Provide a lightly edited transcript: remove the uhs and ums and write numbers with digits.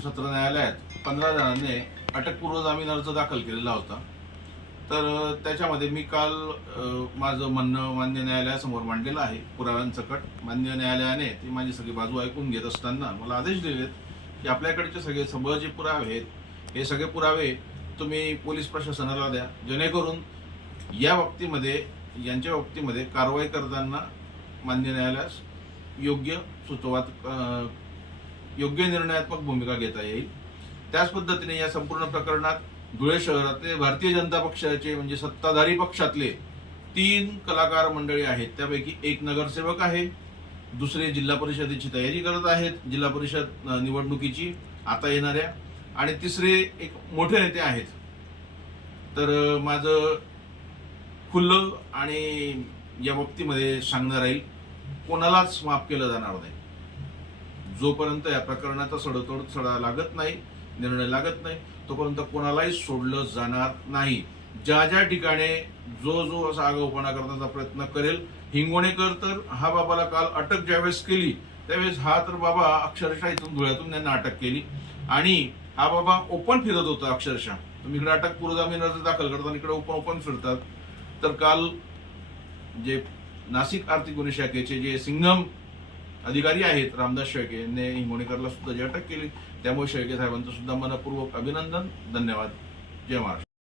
सत्र न्यायालयात 15 जणांनी अटकपूर्व जामीन अर्ज दाखल केलेला होता। तर त्याच्यामध्ये मी काल माझं म्हणणं मान्य न्यायालयासमोर मांडलेलं आहे पुराव्यांसकट। मान्य न्यायालयाने ती माझी सगळी बाजू ऐकून घेत असताना मला आदेश दिलेत की आपल्याकडचे सगळे सबळ जे पुरावे आहेत हे सगळे पुरावे तुम्ही पोलीस प्रशासनाला द्या, जेणेकरून यांच्या बाबतीमध्ये कारवाई करताना मान्य न्यायालयास योग्य निर्णयात्मक भूमिका घेता येईल। त्याच पद्धतीने या संपूर्ण प्रकरणात धुळे शहरातले भारतीय जनता पक्षाचे म्हणजे सत्ताधारी पक्षातले 3 कलाकार मंडळी आहेत। त्यापैकी एक नगरसेवक आहे, दुसरे जिल्हा परिषदेची तयारी करत आहेत, जिल्हा परिषद निवडणुकीची आता येणाऱ्या, आणि तिसरे एक मोठे नेते आहेत। तर माझं खुल्लं आणि या बाबतीमध्ये सांगणं राहील, कोणालाच माफ केलं जाणार नाही। जोपर्यंत या प्रकरणाचा सडोतोड सडा लागत नाही, निर्णय लागत नाही, तोपर्यंत कोणालाही सोडलं जाणार नाही। ज्या ठिकाणी जो असा आगाऊपणा करण्याचा प्रयत्न करेल, हिंगोणेकर तर हा बाबाला काल अटक ज्यावेळेस केली त्यावेळेस हा तर बाबा अक्षरशः इथून धुळ्यातून त्यांना अटक केली आणि हा बाबा ओपन फिरत होता। अक्षरशः तुम्ही इकडे अटकपूर्व जामीन अर्ज दाखल करताना इकडे ओपन फिरतात। तर काल जे नाशिक आर्थिक गुन्हे शाखेचे जे सिंघम अधिकारी आहेत रामदास शेळके यांनी हिंगोणेकरला सुद्धा जी अटक केली, त्यामुळे शेळके साहेबांचं सुद्धा मनपूर्वक अभिनंदन, धन्यवाद। जय महाराष्ट्र।